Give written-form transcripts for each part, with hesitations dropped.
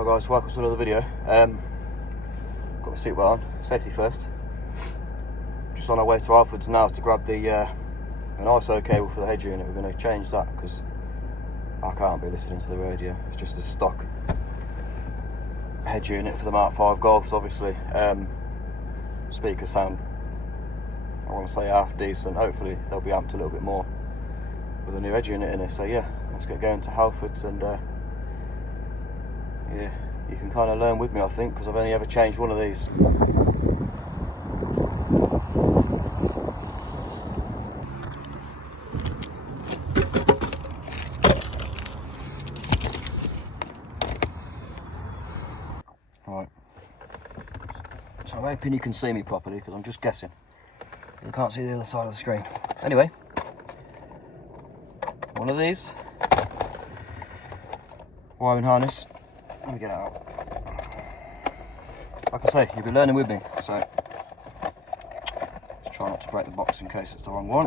Hi guys, welcome to another video. Got my seatbelt on, safety first. Just on our way to Alfred's now to grab the an ISO cable for the head unit. We're going to change that because I can't be listening to the radio. It's just a stock head unit for the Mark 5 Golfs, obviously. Speakers sound, I want to say, half decent. Hopefully they'll be amped a little bit more with a new head unit in it. So yeah, let's get going to Halford's and yeah, you can kind of learn with me, I think, because I've only ever changed one of these. Right, so I'm hoping you can see me properly because I'm just guessing. You can't see the other side of the screen. Anyway, one of these wiring harness. Let me get it out. Like I say, you'll be learning with me, so let's try not to break the box in case it's the wrong one.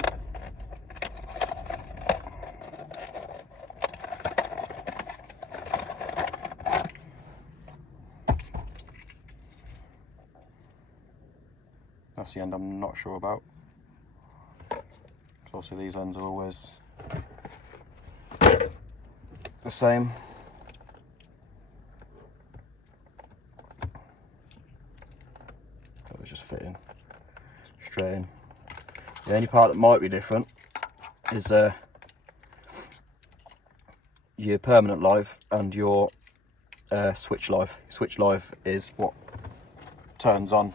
That's the end I'm not sure about. So obviously these ends are always the same. So it's just fitting straight in. The only part that might be different is your permanent live and your switch live. Switch live is what turns on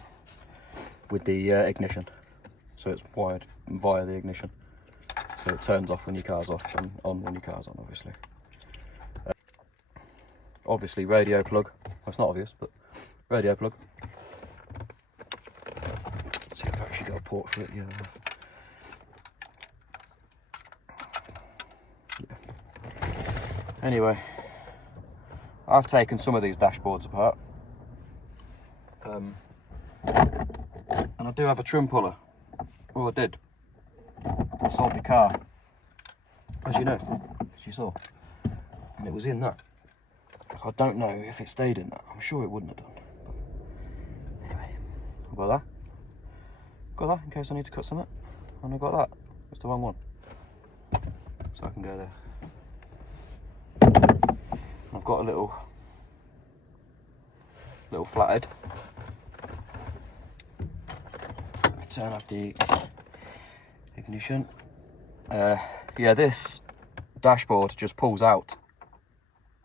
with the ignition, so it's wired via the ignition, so it turns off when your car's off and on when your car's on, obviously. Obviously radio plug, well, it's not obvious, but radio plug. Let's see if I've actually got a port for it. Yeah. Anyway, I've taken some of these dashboards apart, and I do have a trim puller. Well, I did. I sold my car, as you know, as you saw, and it was in that. I don't know if it stayed in that. I'm sure it wouldn't have done. But anyway, I've got that. Got that in case I need to cut something, and I've got that. It's the wrong one, so I can go there. I've got a little flathead. Turn off the ignition. Yeah, this dashboard just pulls out.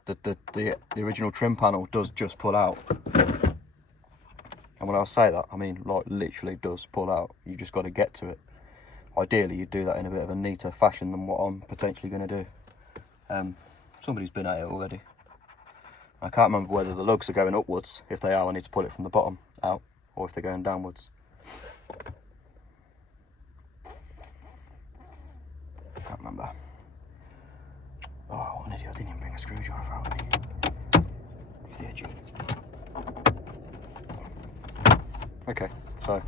The original trim panel does just pull out. And when I say that, I mean like literally does pull out. You just got to get to it. Ideally, you'd do that in a bit of a neater fashion than what I'm potentially going to do. Somebody's been at it already. I can't remember whether the lugs are going upwards. If they are, I need to pull it from the bottom out, or if they're going downwards. Can't remember. Oh, what an idiot, I didn't even bring a screwdriver out with me. For the edge. Okay, so I'm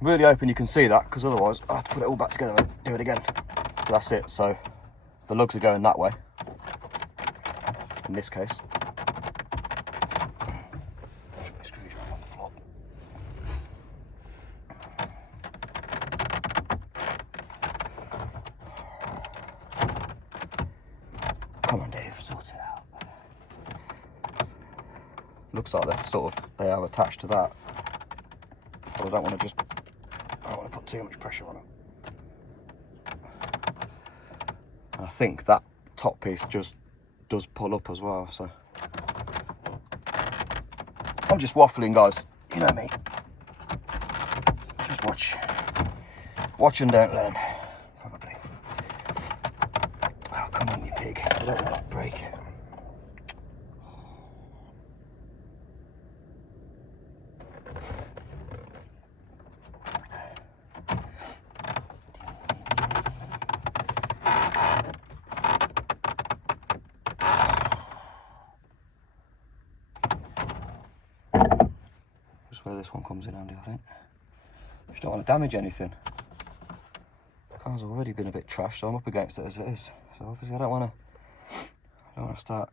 really hoping you can see that, because otherwise I'll have to put it all back together and do it again. So that's it, so the lugs are going that way, in this case. Screwdriver on the floor. Come on, Dave, sort it out. Looks like they are attached to that. But I don't want to put too much pressure on them. And I think that top piece just does pull up as well, so I'm just waffling, guys. You know me. Just watch and don't learn. Probably. Oh, come on, you pig. I don't want to break it. Just where this one comes in handy, I think. Just don't want to damage anything. The car's already been a bit trashed, so I'm up against it as it is. So obviously I don't want to start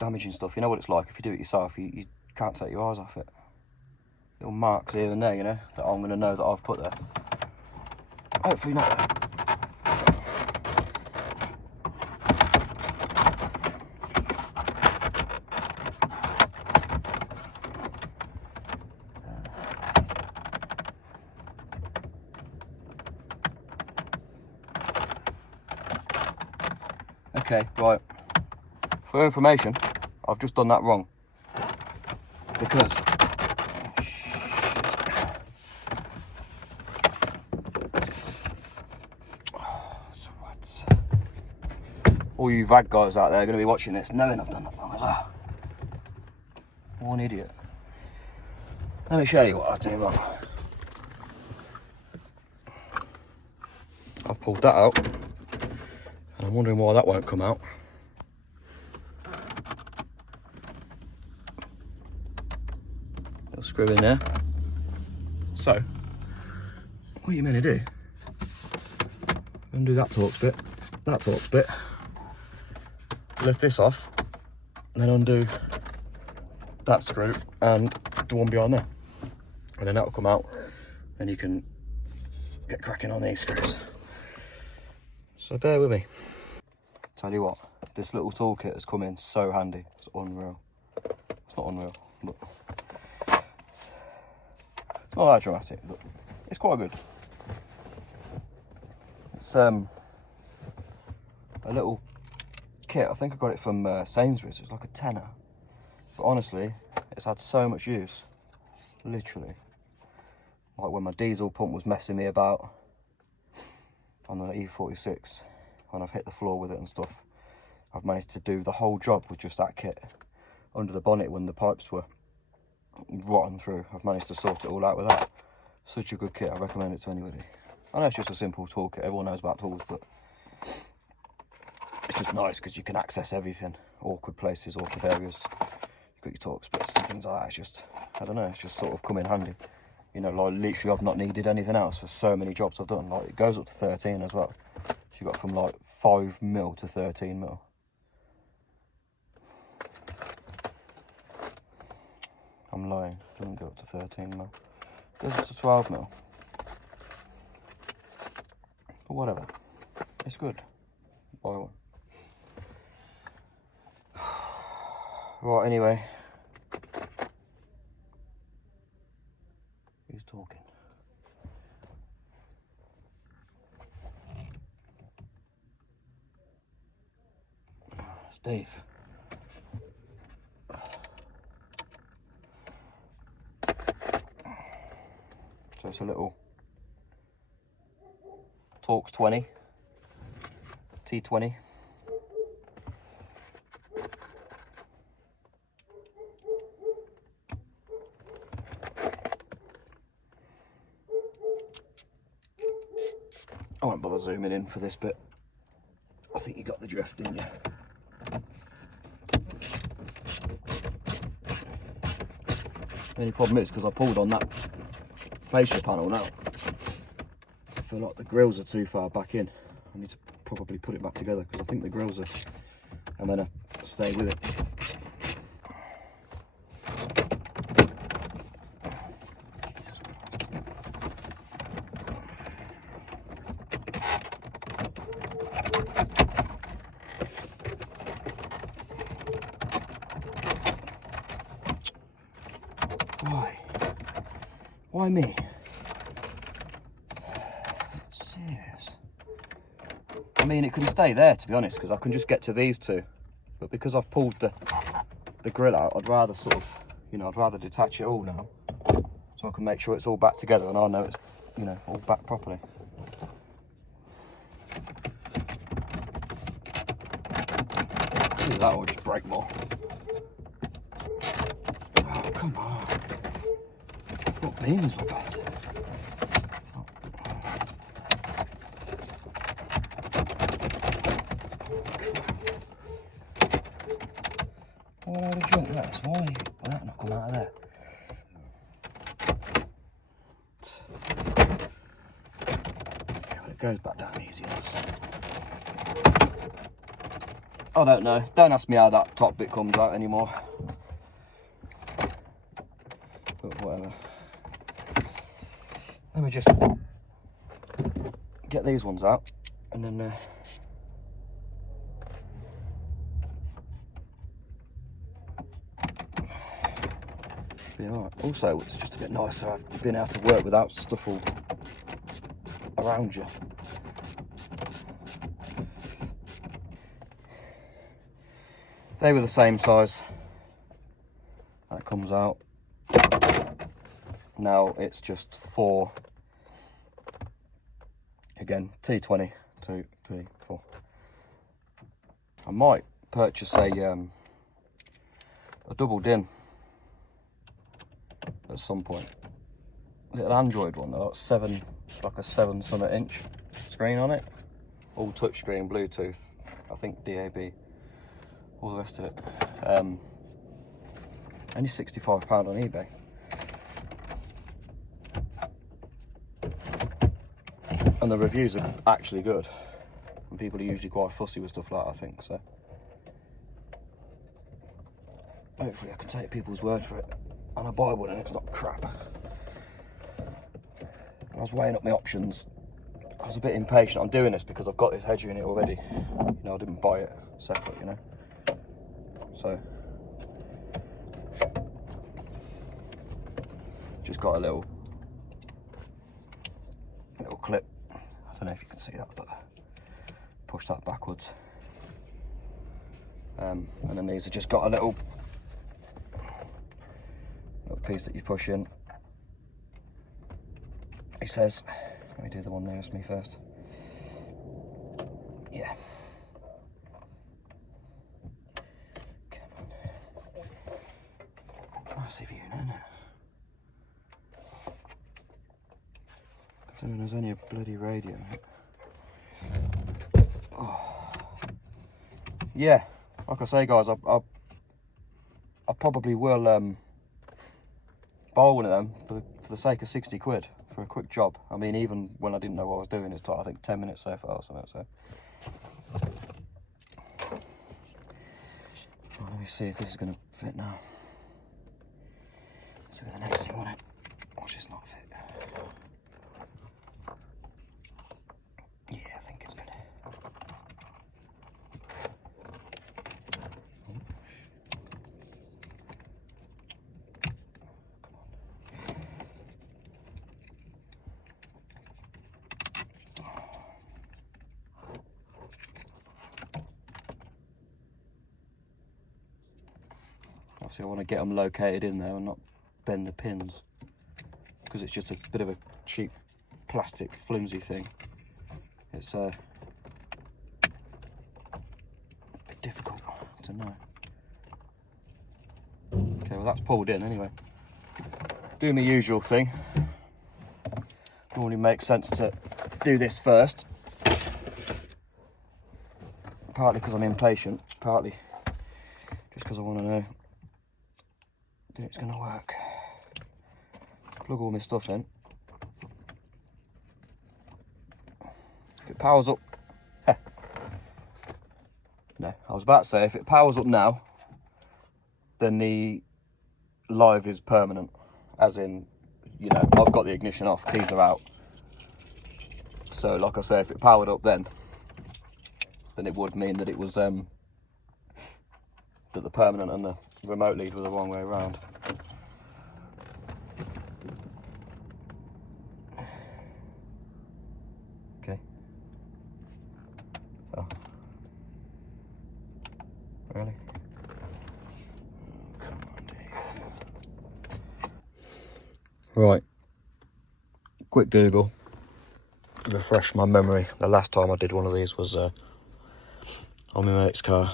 damaging stuff. You know what it's like if you do it yourself, you can't take your eyes off it. Little marks here and there, you know, that I'm going to know that I've put there. Hopefully not. Okay, right. For information, I've just done that wrong. Because all you VAG guys out there are going to be watching this knowing I've done that wrong as well. What an idiot. Let me show you what I was doing wrong. I've pulled that out. And I'm wondering why that won't come out. Little screw in there. So, what you're meant to do, undo that Torx bit, lift this off, and then undo that screw and the one behind there. And then that will come out, and you can get cracking on these screws. So bear with me. Tell you what, this little toolkit has come in so handy. It's unreal. It's not unreal, but it's not that dramatic, but it's quite good. It's a little kit. I think I got it from Sainsbury's. It's like a tenner. But honestly, it's had so much use. Literally. Like when my diesel pump was messing me about on the E46, when I've hit the floor with it and stuff, I've managed to do the whole job with just that kit. Under the bonnet when the pipes were rotten through, I've managed to sort it all out with that. Such a good kit, I recommend it to anybody. I know it's just a simple toolkit, everyone knows about tools, but it's just nice because you can access everything. Awkward places, awkward areas. You've got your Torx bits and things like that. It's just, I don't know, it's just sort of come in handy. You know, like literally I've not needed anything else for so many jobs I've done. Like it goes up to 13 as well. So you got from like 5mm to 13mm. I'm lying, it doesn't go up to 13mm. It goes up to 12mm. But whatever, it's good. Buy one. Right, anyway. Who's talking? Steve. So it's a little Torx 20, T20. I won't bother zooming in for this bit. I think you got the drift, didn't you? The only problem is because I pulled on that fascia panel now, I feel like the grills are too far back in. I need to probably put it back together because I think the grills are going to stay with it. Why me? Serious? I mean, it can stay there, to be honest, because I can just get to these two. But because I've pulled the grill out, I'd rather sort of, you know, I'd rather detach it all now, so I can make sure it's all back together and I know it's, you know, all back properly. Either that or just break more. Oh, come on. I thought beams were bad. What a load of junk that is. Why will that not come out of there? Okay, well, it goes back down easy enough. So. I don't know. Don't ask me how that top bit comes out anymore. But whatever. Let me just get these ones out and then be alright. Also, it's just a bit nicer I've been able to work without stuff all around you. They were the same size. That comes out. Now it's just 4. Again, T20, 2, 3, 4. I might purchase a double din at some point. Little Android one though, like a 7 something inch screen on it. All touchscreen, Bluetooth, I think DAB, all the rest of it. Only £65 on eBay. And the reviews are actually good. And people are usually quite fussy with stuff like that, I think, so. Hopefully I can take people's word for it. And I buy one and it's not crap. I was weighing up my options. I was a bit impatient on doing this because I've got this head unit already. You know, I didn't buy it separate, you know. So. Just got a little clip. I don't know if you can see that, but push that backwards. And then these have just got a little piece that you push in. It says, let me do the one nearest me first. Yeah. Come on. Massive unit, isn't it? Considering there's only a bloody radio in it. Oh. Yeah, like I say, guys, I probably will buy one of them for the sake of 60 quid for a quick job. I mean, even when I didn't know what I was doing, it's I think 10 minutes so far or something. So well, let me see if this is going to fit now. Let's look at the next thing on it. Watch this not fit. Yeah, I think it's good. Obviously I want to get them located in there and not bend the pins, because it's just a bit of a cheap plastic flimsy thing. It's a bit difficult to know. Okay, well that's pulled in anyway. Do my usual thing. Normally makes sense to do this first. Partly because I'm impatient, partly just because I want to know that it's going to work. Plug all my stuff in. If it powers up, no, I was about to say if it powers up now, then the live is permanent, as in, you know, I've got the ignition off, keys are out. So like I say, if it powered up then it would mean that it was that the permanent and the remote lead were the wrong way around. Okay. Oh. Really? Come on, Dave. Right. Quick Google. Refresh my memory. The last time I did one of these was on my mate's car.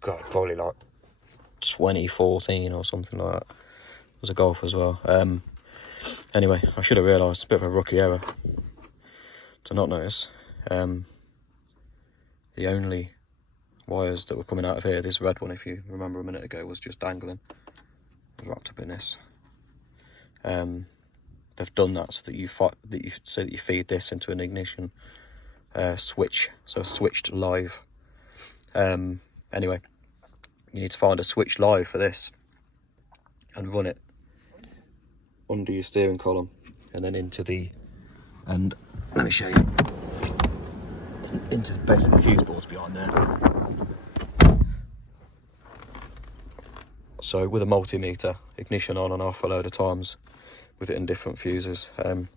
God, probably like 2014 or something like that. It was a Golf as well. Anyway, I should have realised, a bit of a rookie error to not notice. The only wires that were coming out of here, this red one, if you remember a minute ago, was just dangling. It was wrapped up in this. They've done that so that you feed this into an ignition switch, so a switched live. Anyway, you need to find a switched live for this and run it under your steering column and then into the, and let me show you, into basically the fuse boards behind there. So with a multimeter, ignition on and off a load of times with it in different fuses, and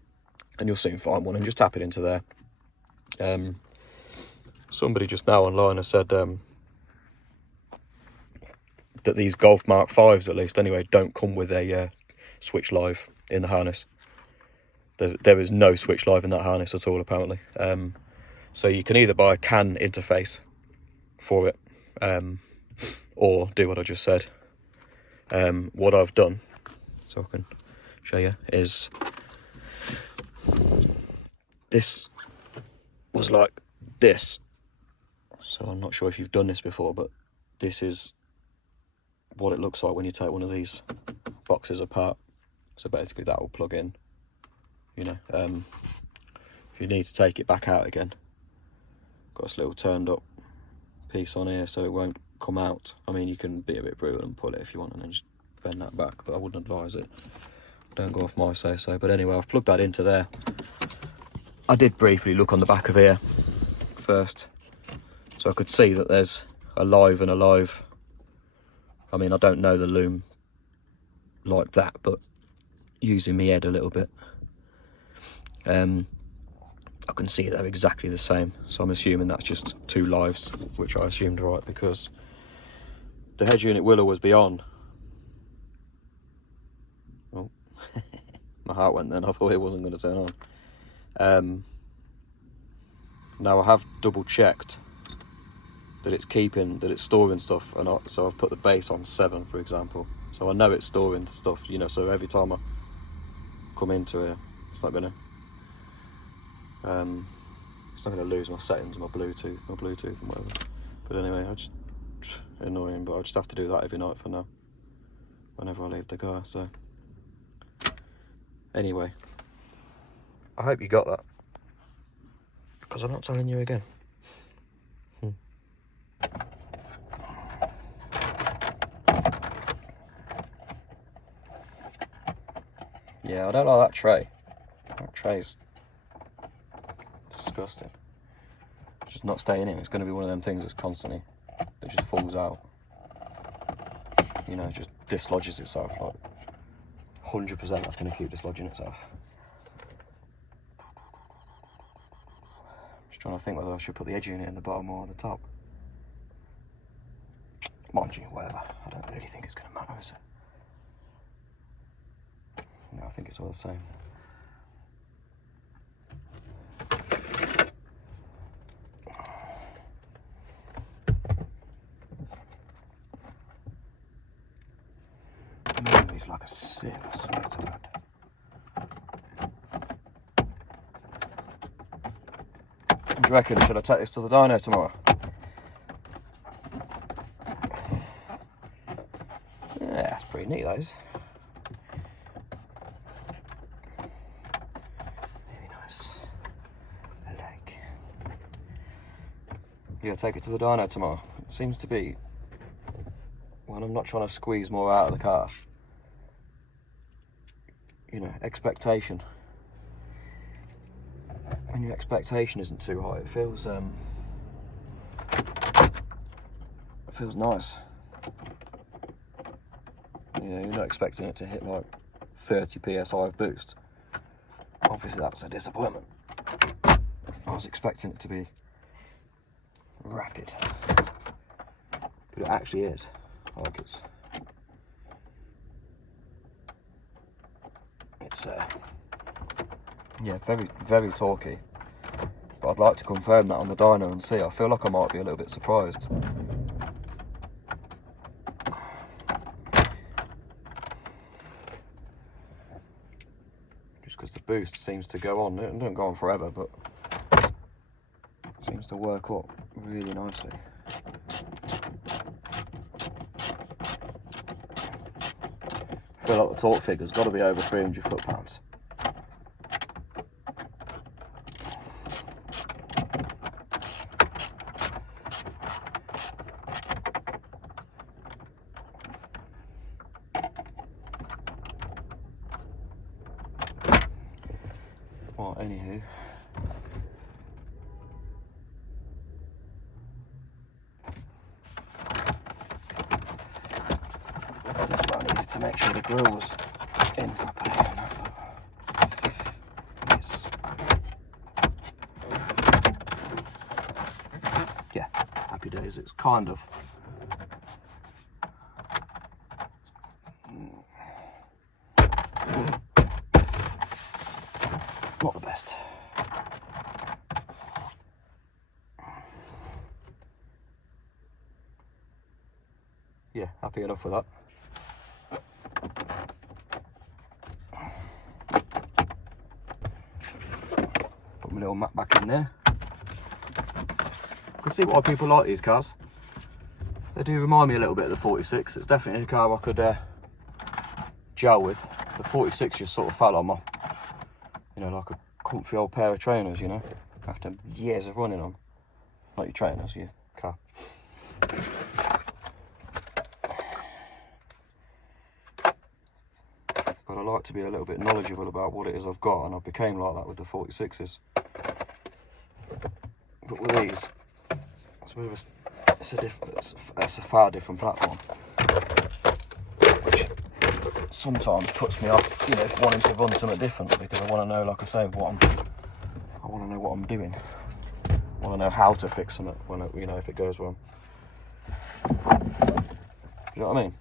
you'll soon find one, and just tap it into there. Somebody just now online has said that these Golf Mark 5s, at least anyway, don't come with a switch live in the harness. There is no switch live in that harness at all, apparently. So you can either buy a CAN interface for it, or do what I just said. What I've done, so I can show you, is this was like this. So I'm not sure if you've done this before, but this is what it looks like when you take one of these boxes apart. So basically that will plug in, you know. If you need to take it back out again, got this little turned up piece on here so it won't come out. I mean, you can be a bit brutal and pull it if you want and then just bend that back, but I wouldn't advise it. Don't go off my say-so. But anyway, I've plugged that into there. I did briefly look on the back of here first, so I could see that there's a live and a live. I mean, I don't know the loom like that, but using my head a little bit, I can see they're exactly the same. So I'm assuming that's just two lives, which I assumed right, because the head unit will always be on. Oh, my heart went then. I thought it wasn't going to turn on. Now I have double checked that it's storing stuff, and so I've put the base on 7, for example. So I know it's storing stuff, you know. So every time I come into it, it's not gonna lose my settings, my Bluetooth and whatever. But anyway, annoying, but I just have to do that every night for now, whenever I leave the car. So anyway, I hope you got that, because I'm not telling you again. Yeah, I don't like that tray. That tray's disgusting. It's just not staying in. It's going to be one of them things that's constantly, it just falls out. You know, it just dislodges itself. Like 100% that's going to keep dislodging itself. Just trying to think whether I should put the edge unit in the bottom or the top. Mind you, whatever. I don't really think it's going to matter, is it? No, I think it's all the same. He's like a sieve, I swear to God. What do you reckon? Should I take this to the dyno tomorrow? Yeah, that's pretty neat, those. Yeah, take it to the dyno tomorrow. It seems to be, when I'm not trying to squeeze more out of the car, you know, expectation. When your expectation isn't too high, it feels nice. You know, you're not expecting it to hit like 30 psi of boost. Obviously that's a disappointment. I was expecting it to be rapid, but it actually is. Like it's yeah, very, very torquey, but I'd like to confirm that on the dyno and see. I feel like I might be a little bit surprised. Just because the boost seems to go on, it doesn't go on forever, but seems to work up really nicely. I feel like the torque figure's got to be over 300 foot-pounds. Anywho. This one I needed to make sure the grill was in properly. Yes. Yeah, happy days. It's kind of not the best. Yeah, happy enough with that. Put my little mat back in there. You can see why people like these cars. They do remind me a little bit of the 46. It's definitely a car I could gel with. The 46 just sort of fell on my, you know, like a comfy old pair of trainers, you know, after years of running on. Not your trainers, your car. But I like to be a little bit knowledgeable about what it is I've got, and I became like that with the 46s. But with these, it's a bit of it's a far different platform, which sometimes puts me off, you know, wanting to run something different, because I want to know, like I say, I want to know what I'm doing. I want to know how to fix something when it, you know, if it goes wrong. You know what I mean?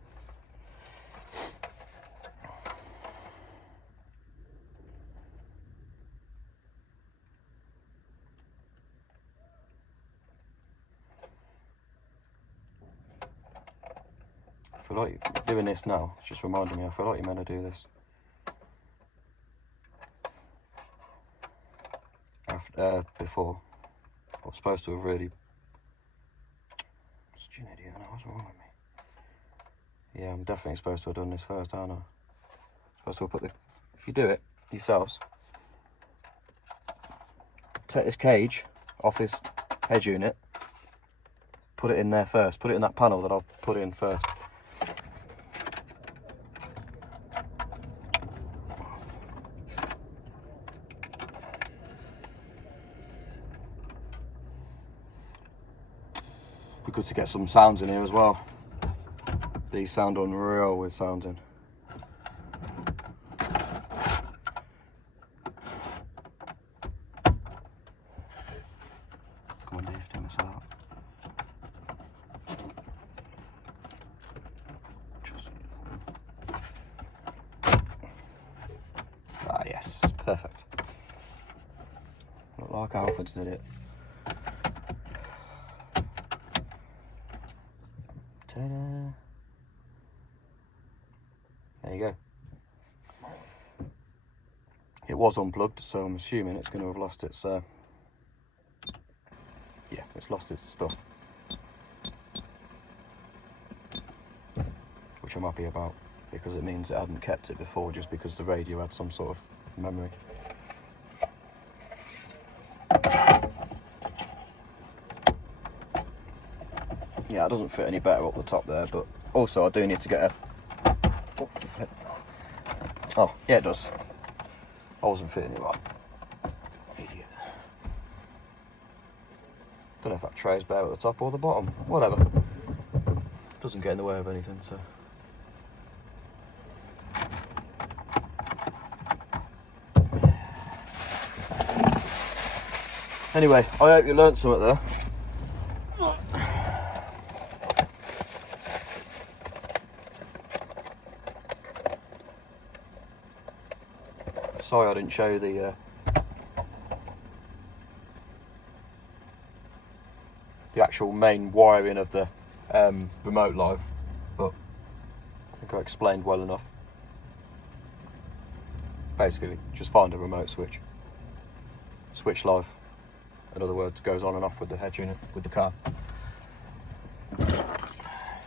I feel like doing this now, it's just reminding me, I feel like you're meant to do this after, before. I was supposed to have really... Such an idiot, I know, what's wrong with me? Yeah, I'm definitely supposed to have done this first, aren't I? Supposed to have put the... If you do it yourselves, take this cage off this head unit, put it in there first, put it in that panel that I've put in first. Be good to get some sounds in here as well. These sound unreal with sounds in. Come on, Dave, do this out. Ah, yes, perfect. Look like Alfred's did it. Ta-da. There you go. It was unplugged, so I'm assuming it's going to have lost its, yeah, it's lost its stuff. Which I'm happy about, because it means it hadn't kept it before, just because the radio had some sort of memory. Yeah, it doesn't fit any better up the top there, but also I do need to get a... Oh, yeah, it does. I wasn't fitting it right. Idiot. Don't know if that tray's better at the top or the bottom. Whatever. Doesn't get in the way of anything, so... Anyway, I hope you learnt something there. Sorry I didn't show you the actual main wiring of the remote live, but I think I explained well enough. Basically, just find a remote switch. Switch live, in other words, goes on and off with the head unit, with the car.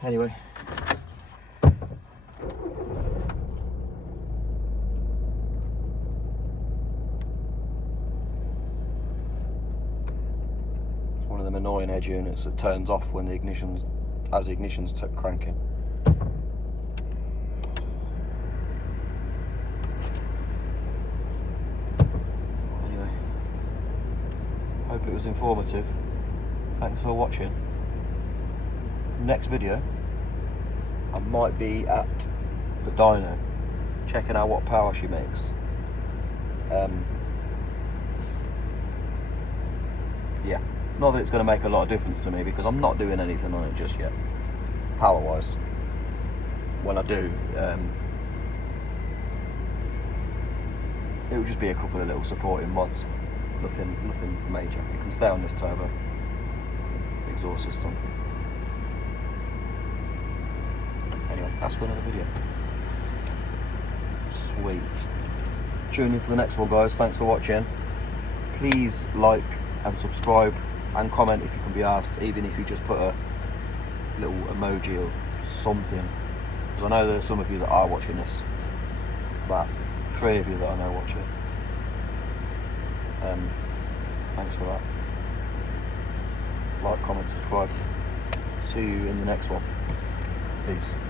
Anyway. Annoying head units that turns off when the ignition's cranking. Anyway, hope it was informative. Thanks for watching. Next video, I might be at the dyno, checking out what power she makes. Yeah, not that it's going to make a lot of difference to me because I'm not doing anything on it just yet, power-wise. When I do, it will just be a couple of little supporting mods, nothing major. It can stay on this turbo exhaust system. Anyway, that's for another video. Sweet. Tune in for the next one, guys. Thanks for watching. Please like and subscribe and comment if you can be asked, even if you just put a little emoji or something, because I know there's some of you that are watching this, about 3 of you that I know watch it. Thanks for that. Like, comment, subscribe. See you in the next one. Peace.